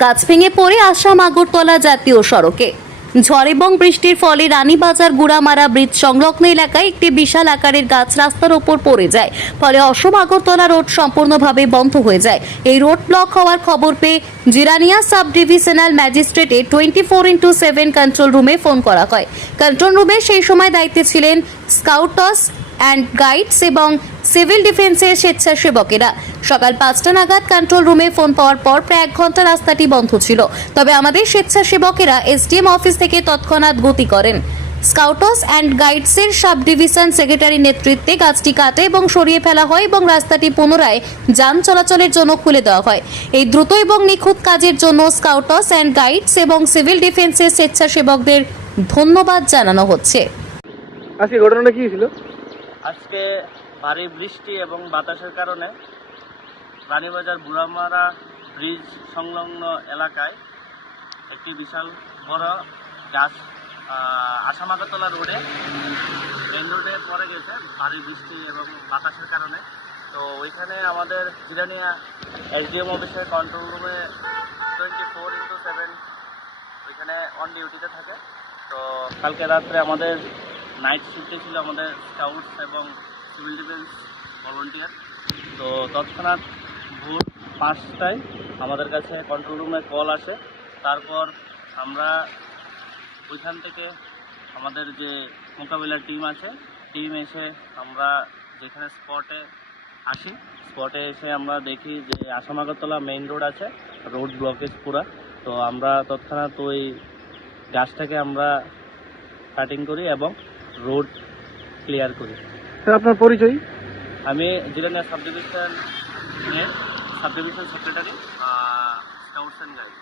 গাছ ভেঙে পড়ে আসাম আগরতলা জাতীয় সড়কে। ঝড় এবং বৃষ্টির ফলে রানীবাজার গুড়ামারা ব্রিজ সংলগ্ন এলাকায় একটি বিশাল আকারের গাছ রাস্তার ওপর পড়ে যায়। ফলে অসম আগরতলা রোড সম্পূর্ণভাবে বন্ধ হয়ে যায়। এই রোড ব্লক হওয়ার খবর পেয়ে জিরানিয়া সাব ডিভিশনাল ম্যাজিস্ট্রেটে 24x7 কন্ট্রোল রুমে ফোন করা হয়। কন্ট্রোল রুমে সেই সময় দায়িত্বে ছিলেন স্কাউটস অ্যান্ড গাইডস এবং সিভিল ডিফেন্সের স্বেচ্ছাসেবকেরা। সকাল 5টা নাগাদ কন্ট্রোল রুমে ফোন পাওয়ার পর প্রায় 1 ঘন্টা রাস্তাটি বন্ধ ছিল। তবে আমাদের স্বেচ্ছাসেবকেরা এসডিএম অফিস থেকে তৎক্ষণাৎ গতি করেন। স্কাউটস অ্যান্ড গাইডসের সাব ডিভিশন সেক্রেটারির নেতৃত্বে গাছটি কাটে এবং সরিয়ে ফেলা হয় এবং রাস্তাটি পুনরায় যান চলাচলের জন্য খুলে দেওয়া হয়। এই দ্রুত এবং নিখুঁত কাজের জন্য স্কাউটস অ্যান্ড গাইডস এবং সিভিল ডিফেন্সের স্বেচ্ছাসেবকদের ধন্যবাদ জানানো হচ্ছে। আজকে ঘটনাটা কি ছিল? আজকে ভারী বৃষ্টি এবং বাতাসের কারণে রানীবাজার গুড়ামারা ব্রিজ সংলগ্ন এলাকায় একটি বিশাল বড় গাছ আসাম আগরতলা রোডে মেন রোডে পড়ে গেছে ভারী বৃষ্টি এবং বাতাসের কারণে। তো ওইখানে আমাদের জিরানিয়া এসডিএম অফিসের কন্ট্রোল রুমে 24x7 ওইখানে অন ডিউটিতে থাকে। তো কালকে রাত্রে আমাদের নাইট শিফটে ছিল আমাদের স্কাউটস এবং সিভিল ডিফেন্স ভলান্টিয়ার। তো তৎক্ষণাৎ ভোর 5টায় আমাদের কাছে কন্ট্রোল রুমে কল আসে। তারপর আমরা ওইখান থেকে আমাদের যে মোকাবিলার টিম আছে, টিম এসে আমরা যেখানে স্পটে আসি, স্পটে এসে আমরা দেখি যে আসাম আগরতলা মেইন রোড আছে, রোড ব্লকেজ পুরা। তো আমরা তৎক্ষণাৎ ওই গাছটাকে আমরা কাটিং করি এবং রোড ক্লিয়ার করি। স্যার, আপনার পরিচয়? আমি Jirania sub division secretary, scouts and guide.